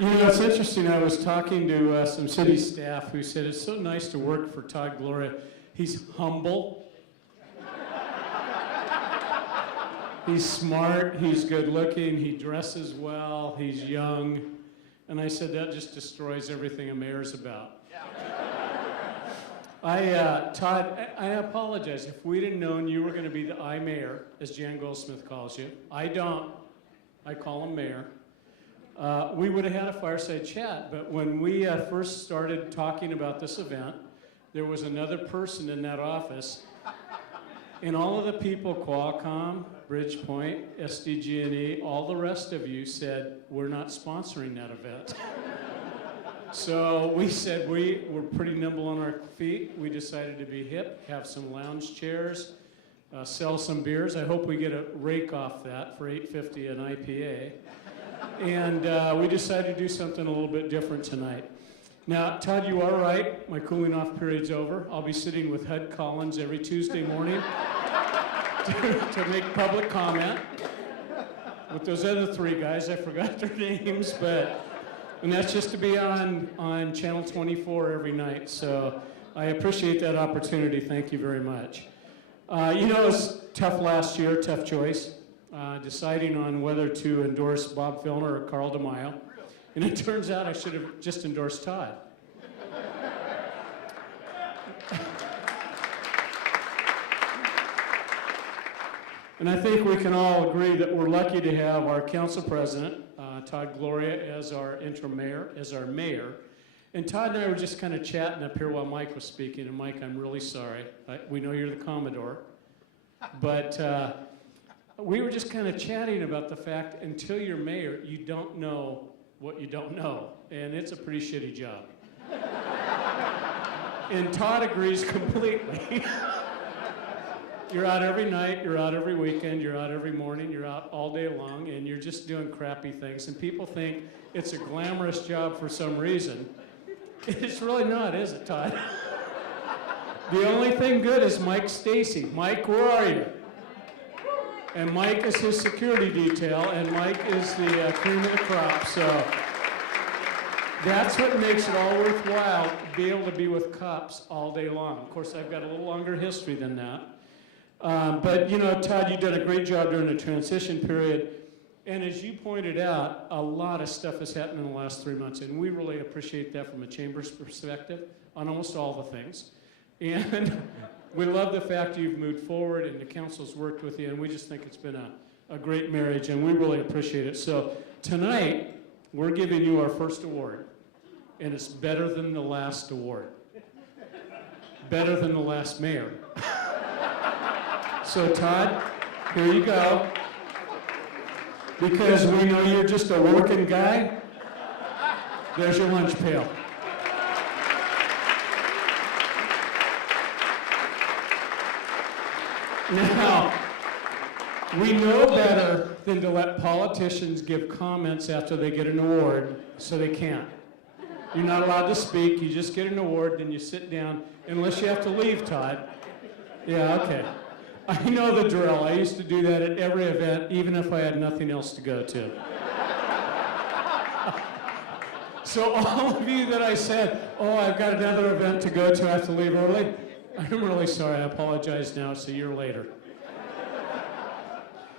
You know, it's interesting. I was talking to some city staff who said it's so nice to work for Todd Gloria. He's humble. He's smart. He's good looking. He dresses well. He's young. And I said, that just destroys everything a mayor's about. Todd, I apologize. If we'd have known you were going to be the I mayor, as Jan Goldsmith calls you, I don't. I call him mayor. We would have had a fireside chat, but when we first started talking about this event, there was another person in that office, and all of the people, Qualcomm, Bridgepoint, SDG&E, all the rest of you said, we're not sponsoring that event. So we said we were pretty nimble on our feet. We decided to be hip, have some lounge chairs, sell some beers. I hope we get a rake off that for $8.50 an IPA. And we decided to do something a little bit different tonight. Now, Todd, you are right. My cooling off period's over. I'll be sitting with Hud Collins every Tuesday morning to make public comment. With those other three guys, I forgot their names, and that's just to be on Channel 24 every night. So I appreciate that opportunity. Thank you very much. You know, it was tough last year, tough choice. Deciding on whether to endorse Bob Filner or Carl DeMaio. And it turns out I should have just endorsed Todd. And I think we can all agree that we're lucky to have our council president, Todd Gloria, as our interim mayor, as our mayor. And Todd and I were just kind of chatting up here while Mike was speaking. And Mike, I'm really sorry. We know you're the Commodore. But we were just kind of chatting about the fact until you're mayor, you don't know what you don't know. And it's a pretty shitty job. And Todd agrees completely. You're out every night, you're out every weekend, you're out every morning, you're out all day long, and you're just doing crappy things. And people think it's a glamorous job for some reason. It's really not, is it, Todd? The only thing good is Mike Stacy. Mike, where are you? And Mike is his security detail, and Mike is the cream of the crop. So that's what makes it all worthwhile, to be able to be with cops all day long. Of course, I've got a little longer history than that. But, you know, Todd, you've done a great job during the transition period. And as you pointed out, a lot of stuff has happened in the last 3 months, and we really appreciate that from a chamber's perspective on almost all the things. And we love the fact you've moved forward and the council's worked with you, and we just think it's been a great marriage, and we really appreciate it. So tonight, we're giving you our first award, and it's better than the last award. Better than the last mayor. So Todd, here you go. Because we know you're just a working guy, there's your lunch pail. Now, we know better than to let politicians give comments after they get an award, so they can't. You're not allowed to speak, you just get an award, then you sit down, unless you have to leave, Todd. Yeah, okay. I know the drill. I used to do that at every event, even if I had nothing else to go to. So all of you that I said, oh, I've got another event to go to, I have to leave early, I'm really sorry. I apologize now. It's a year later.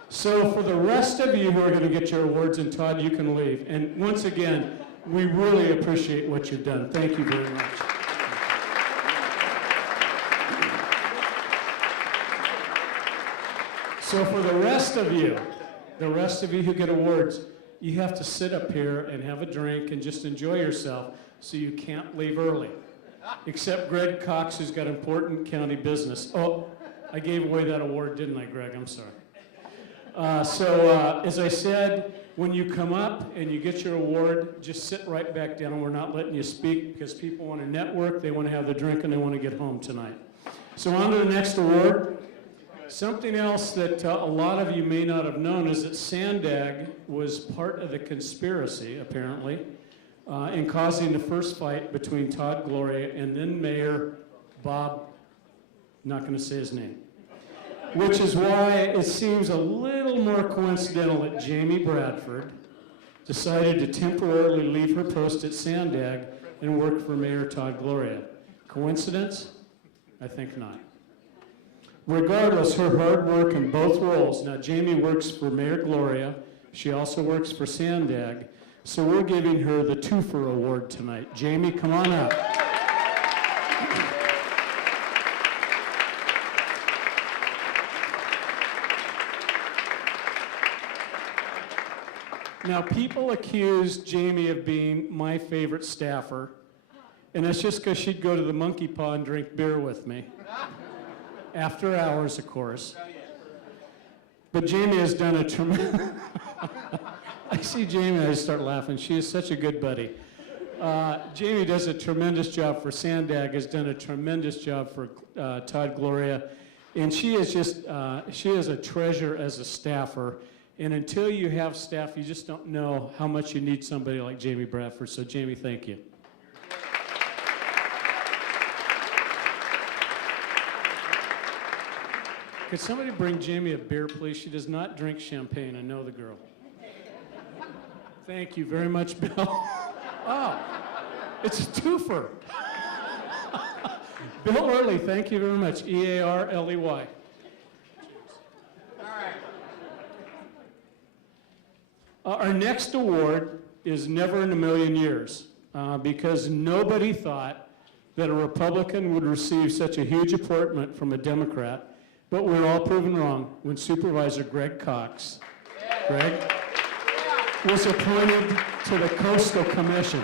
So for the rest of you who are going to get your awards, and Todd, you can leave. And once again, we really appreciate what you've done. Thank you very much. So for the rest of you who get awards, you have to sit up here and have a drink and just enjoy yourself, so you can't leave early. Except Greg Cox, who's got important county business. Oh, I gave away that award, didn't I, Greg? I'm sorry. As I said, when you come up and you get your award, just sit right back down. We're not letting you speak because people want to network, they want to have the drink, and they want to get home tonight. So on to the next award. Something else that a lot of you may not have known is that Sandag was part of the conspiracy, apparently, in causing the first fight between Todd Gloria and then Mayor Bob, not going to say his name, which is why it seems a little more coincidental that Jamie Bradford, decided to temporarily leave her post at Sandag and work for Mayor Todd Gloria. Coincidence? I think not. Regardless, her hard work in both roles, now Jamie works for Mayor Gloria, she also works for Sandag, so we're giving her the twofer award tonight. Jamie, come on up. Now, people accuse Jamie of being my favorite staffer, and it's just because she'd go to the Monkey Paw and drink beer with me. After hours, of course. But Jamie has done a tremendous... I see Jamie, I start laughing. She is such a good buddy. Jamie does a tremendous job for Sandag, has done a tremendous job for Todd Gloria, and she is just, she is a treasure as a staffer. And until you have staff, you just don't know how much you need somebody like Jamie Bradford. So Jamie, thank you. Could somebody bring Jamie a beer, please? She does not drink champagne. I know the girl. Thank you very much, Bill. Oh, it's a twofer. Bill Early, thank you very much. E-A-R-L-E-Y. Our next award is Never in a Million Years, because nobody thought that a Republican would receive such a huge appointment from a Democrat, but we're all proven wrong when Supervisor Greg Cox, Greg, was appointed to the Coastal Commission.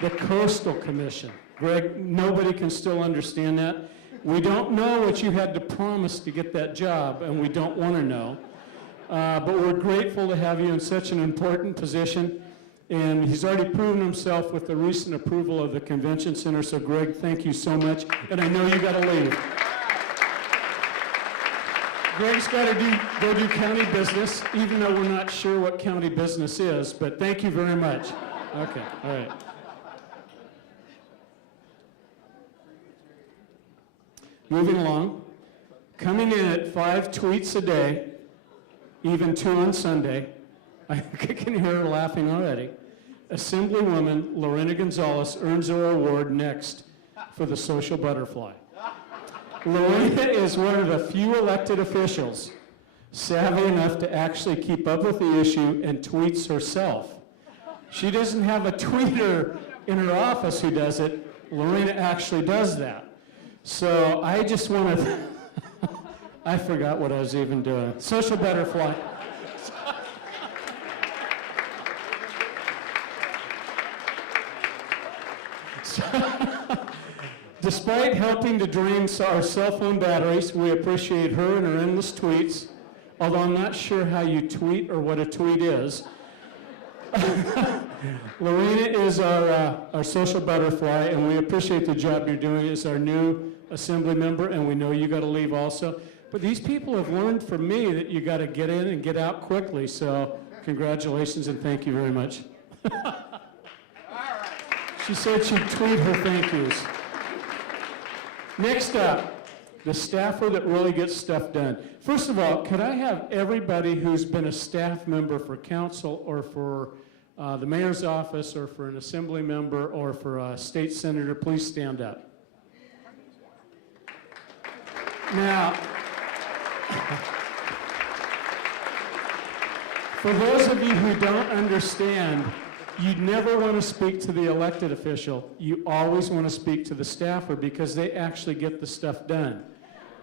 The Coastal Commission. Greg, nobody can still understand that. We don't know what you had to promise to get that job, and we don't want to know. But we're grateful to have you in such an important position, and he's already proven himself with the recent approval of the convention center. So Greg, thank you so much, and I know you got to leave. Greg's got to go do county business, even though we're not sure what county business is, but thank you very much. Okay, all right. Moving along, coming in at 5 tweets a day, even 2 on Sunday. I can hear her laughing already. Assemblywoman Lorena Gonzalez earns her award next for the social butterfly. Lorena is one of the few elected officials savvy enough to actually keep up with the issue and tweets herself. She doesn't have a tweeter in her office who does it. Lorena actually does that. So I just want to... I forgot what I was even doing. Social butterfly. Despite helping to drain our cell phone batteries, we appreciate her and her endless tweets, although I'm not sure how you tweet or what a tweet is. Lorena is our social butterfly, and we appreciate the job you're doing as our new assembly member, and we know you got to leave also. But these people have learned from me that you got to get in and get out quickly, so congratulations and thank you very much. She said she'd tweet her thank yous. Next up, the staffer that really gets stuff done. First of all, could I have everybody who's been a staff member for council or for the mayor's office or for an assembly member or for a state senator, please stand up. Now, for those of you who don't understand, you never want to speak to the elected official. You always want to speak to the staffer because they actually get the stuff done.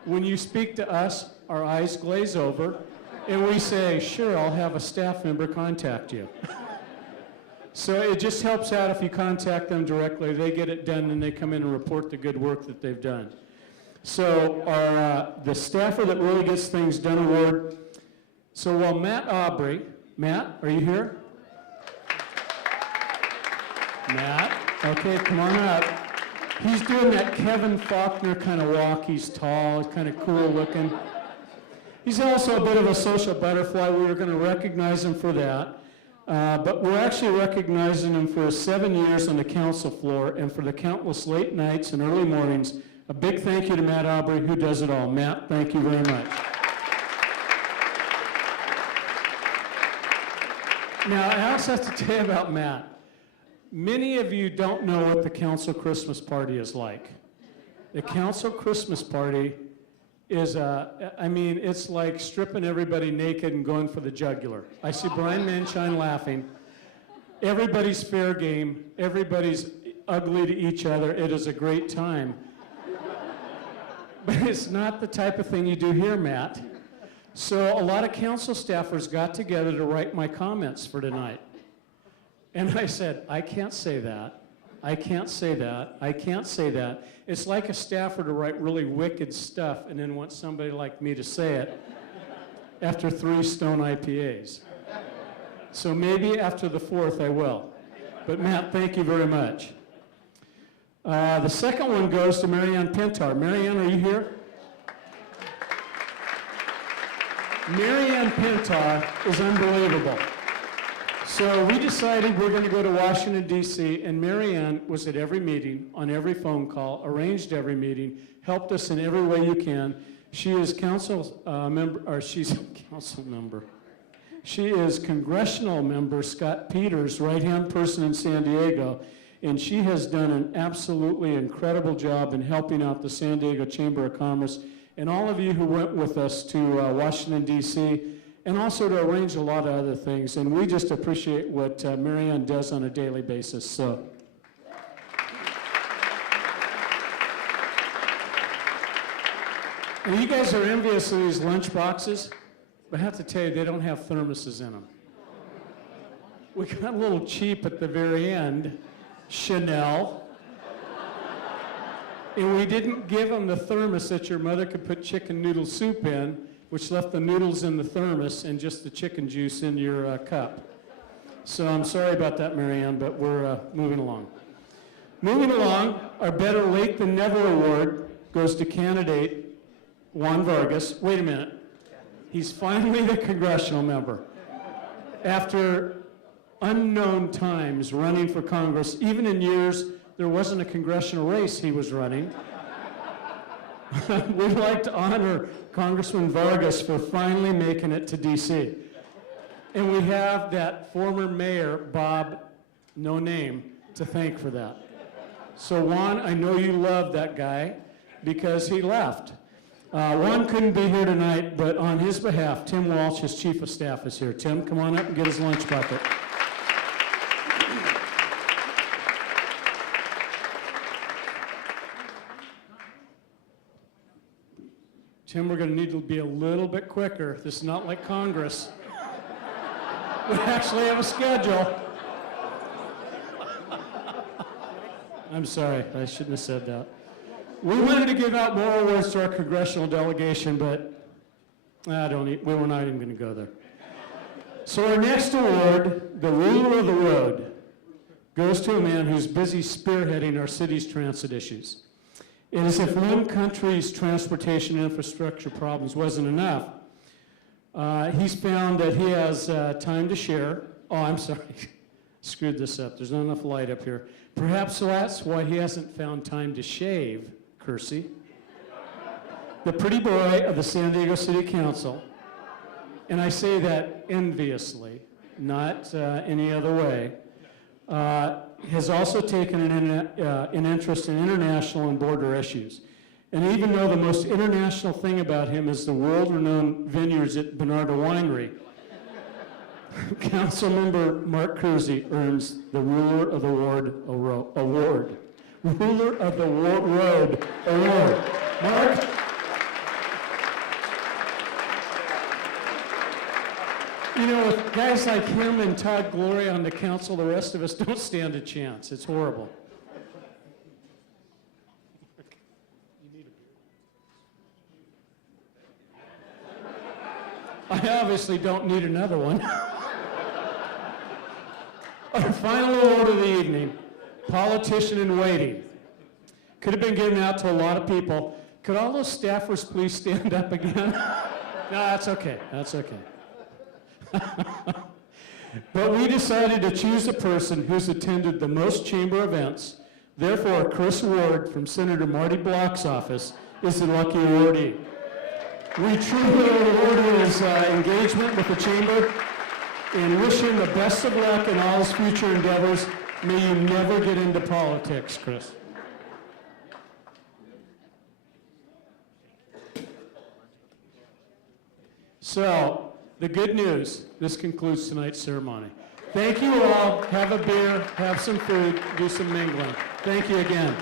When you speak to us, our eyes glaze over, and we say, sure, I'll have a staff member contact you. So it just helps out if you contact them directly. They get it done, and they come in and report the good work that they've done. So the staffer that really gets things done award. So while Matt Aubrey, Matt, are you here? Matt, okay, come on up. He's doing that Kevin Faulkner kind of walk. He's tall, he's kind of cool looking. He's also a bit of a social butterfly. We were going to recognize him for that. But we're actually recognizing him for his 7 years on the council floor and for the countless late nights and early mornings. A big thank you to Matt Aubrey, who does it all. Matt, thank you very much. Now, I also have to tell you about Matt. Many of you don't know what the council Christmas party is like. The council Christmas party is, it's like stripping everybody naked and going for the jugular. I see Brian Manshine laughing. Everybody's fair game. Everybody's ugly to each other. It is a great time. But it's not the type of thing you do here, Matt. So a lot of council staffers got together to write my comments for tonight. And I said, I can't say that. I can't say that. I can't say that. It's like a staffer to write really wicked stuff and then want somebody like me to say it after 3 Stone IPAs. So maybe after the 4th I will. But Matt, thank you very much. The second one goes to Marianne Pintar. Marianne, are you here? Marianne Pintar is unbelievable. So we decided we're going to go to Washington, D.C., and Marianne was at every meeting, on every phone call, arranged every meeting, helped us in every way you can. She is she's a council member. She is congressional member Scott Peters' right-hand person in San Diego, and she has done an absolutely incredible job in helping out the San Diego Chamber of Commerce and all of you who went with us to Washington, D.C., and also to arrange a lot of other things. And we just appreciate what Marianne does on a daily basis. So. And you guys are envious of these lunch boxes, but I have to tell you, they don't have thermoses in them. We got a little cheap at the very end, Chanel. And we didn't give them the thermos that your mother could put chicken noodle soup in, which left the noodles in the thermos and just the chicken juice in your cup. So I'm sorry about that, Marianne, but we're moving along. Moving along, our Better Late Than Never award goes to candidate Juan Vargas. Wait a minute. He's finally the congressional member. After unknown times running for Congress, even in years there wasn't a congressional race he was running. We'd like to honor Congressman Vargas for finally making it to D.C. And we have that former mayor, Bob, no name, to thank for that. So Juan, I know you love that guy because he left. Juan couldn't be here tonight, but on his behalf, Tim Walsh, his chief of staff, is here. Tim, come on up and get his lunch bucket. Tim, we're going to need to be a little bit quicker. This is not like Congress. We actually have a schedule. I'm sorry, I shouldn't have said that. We wanted to give out more awards to our congressional delegation, but we were not even going to go there. So our next award, the Ruler of the Road, goes to a man who's busy spearheading our city's transit issues. And as if one country's transportation infrastructure problems wasn't enough, he's found that he has time to share. Oh, I'm sorry. Screwed this up. There's not enough light up here. Perhaps that's why he hasn't found time to shave, Kersey. The pretty boy of the San Diego City Council, and I say that enviously, not any other way, has also taken an interest in international and border issues. And even though the most international thing about him is the world-renowned vineyards at Bernardo Winery, Councilmember Mark Kersey earns the Ruler of the Road Award. Ruler of the Road Award. Mark? You know, with guys like him and Todd Gloria on the council, the rest of us don't stand a chance. It's horrible. I obviously don't need another one. Our final award of the evening, politician in waiting. Could have been given out to a lot of people. Could all those staffers please stand up again? No, that's okay. That's okay. But we decided to choose a person who's attended the most chamber events. Therefore, Chris Ward from Senator Marty Block's office is the lucky awardee. We truly reward his engagement with the chamber and wish him the best of luck in all his future endeavors. May you never get into politics, Chris. So, the good news, this concludes tonight's ceremony. Thank you all. Have a beer, have some food, do some mingling. Thank you again.